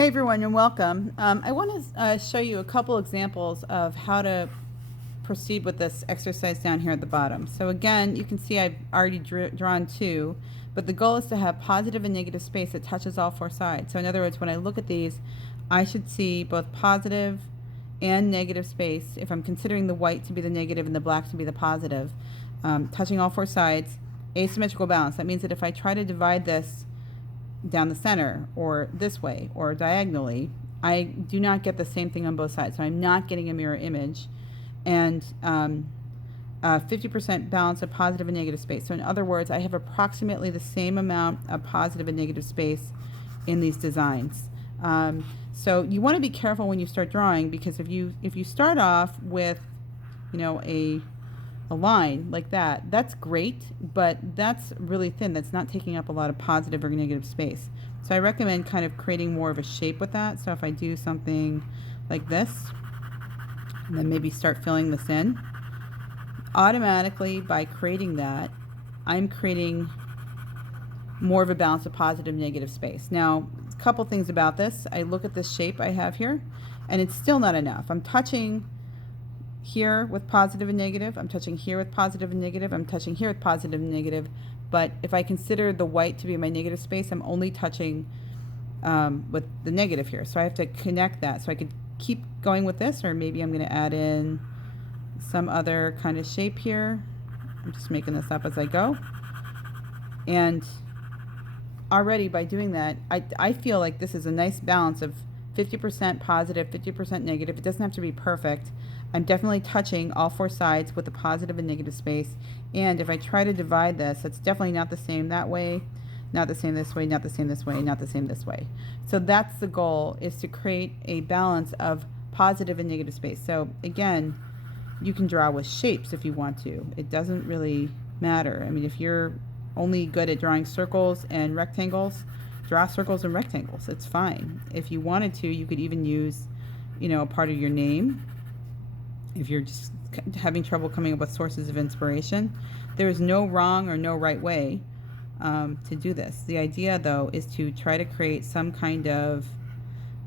Hey everyone and welcome. I want to show you a couple examples of how to proceed with this exercise down here at the bottom. So again, you can see I've already drawn two, but the goal is to have positive and negative space that touches all four sides. So in other words, when I look at these, I should see both positive and negative space, if I'm considering the white to be the negative and the black to be the positive, touching all four sides, asymmetrical balance. That means that if I try to divide this down the center or this way or diagonally, I do not get the same thing on both sides. So I'm not getting a mirror image. And 50% balance of positive and negative space. So in other words, I have approximately the same amount of positive and negative space in these designs. So you want to be careful when you start drawing, because if you start off with, a line like that, that's great, but that's really thin. That's not taking up a lot of positive or negative space. So I recommend kind of creating more of a shape with that. So if I do something like this, and then maybe start filling this in, automatically by creating that, I'm creating more of a balance of positive negative space. Now, a couple things about this. I look at this shape I have here, and it's still not enough. I'm touching here with positive and negative, I'm touching here with positive and negative, I'm touching here with positive and negative, but if I consider the white to be my negative space, I'm only touching with the negative here. So I have to connect that. So I could keep going with this, or maybe I'm going to add in some other kind of shape here. I'm just making this up as I go. And already by doing that, I feel like this is a nice balance of 50% positive, 50% negative. It doesn't have to be perfect. I'm definitely touching all four sides with the positive and negative space. And if I try to divide this, it's definitely not the same that way, not the same this way, not the same this way, not the same this way. So that's the goal, is to create a balance of positive and negative space. So again, you can draw with shapes if you want to. It doesn't really matter. I mean, if you're only good at drawing circles and rectangles, draw circles and rectangles. It's fine. If you wanted to, you could even use, a part of your name. If you're just having trouble coming up with sources of inspiration, there is no wrong or no right way to do this. The idea, though, is to try to create some kind of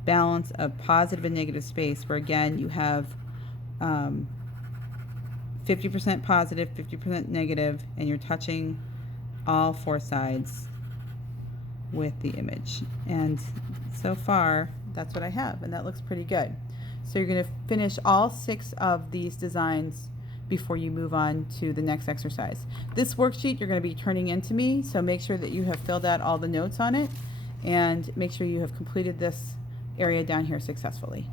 balance of positive and negative space where, again, you have 50% positive, 50% negative, and you're touching all four sides with the image. And so far, that's what I have, and that looks pretty good. So you're going to finish all 6 of these designs before you move on to the next exercise. This worksheet you're going to be turning in to me, so make sure that you have filled out all the notes on it, and make sure you have completed this area down here successfully.